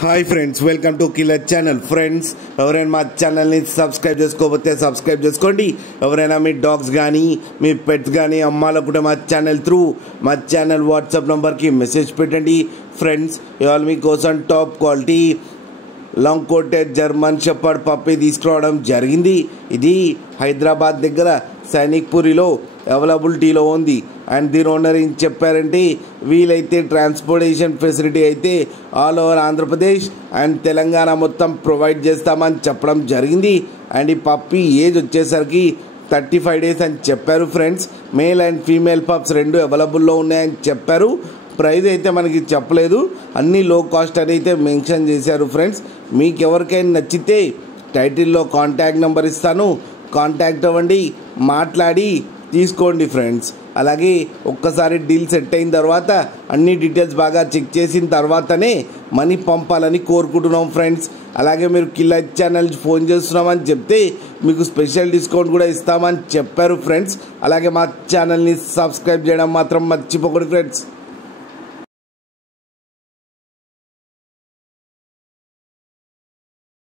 Hi friends, welcome to killer channel. Friends, ఎవరైనా మా ఛానల్ని సబ్స్క్రైబ్ చేసుకోకపోతే సబ్స్క్రైబ్ చేసుకోండి. ఎవరైనా మీ డాగ్స్ కానీ మీ పెట్స్ కానీ అమ్మాలనుకుంటే మా ఛానల్ వాట్సాప్ నెంబర్కి మెసేజ్ పెట్టండి. ఫ్రెండ్స్, ఇవాళ మీకోసం top quality long coated German shepherd puppy తీసుకురావడం జరిగింది. ఇది హైదరాబాద్ దగ్గర సైనిక్పురిలో అవైలబిలిటీలో ఉంది. అండ్ దీని ఓనర్ ఏం చెప్పారంటే, వీలైతే ట్రాన్స్పోర్టేషన్ ఫెసిలిటీ అయితే all over Andhra Pradesh and Telangana మొత్తం ప్రొవైడ్ చేస్తామని చెప్పడం జరిగింది. అండ్ ఈ పప్పీ ఏజ్ వచ్చేసరికి 35 days అని చెప్పారు. Friends, male and female pups రెండు అవైలబుల్లో ఉన్నాయని చెప్పారు. ప్రైస్ అయితే మనకి చెప్పలేదు, అన్నీ లో కాస్ట్ అని అయితే మెన్షన్ చేశారు. ఫ్రెండ్స్, మీకు ఎవరికైనా నచ్చితే టైటిల్లో కాంటాక్ట్ నెంబర్ ఇస్తాను, కాంటాక్ట్ అవ్వండి, మాట్లాడి తీసుకోండి. ఫ్రెండ్స్, అలాగే ఒక్కసారి డీల్ సెట్ అయిన తర్వాత అన్ని డీటెయిల్స్ బాగా చెక్ చేసిన తర్వాతనే మనీ పంపాలని కోరుకుంటున్నాం. ఫ్రెండ్స్, అలాగే మీరు కిల్లర్ ఛానల్ ఫోన్ చేస్తున్నామని చెప్తే మీకు స్పెషల్ డిస్కౌంట్ కూడా ఇస్తామని చెప్పారు. ఫ్రెండ్స్, అలాగే మా ఛానల్ని సబ్స్క్రైబ్ చేయడం మాత్రం మర్చిపోకండి. ఫ్రెండ్స్.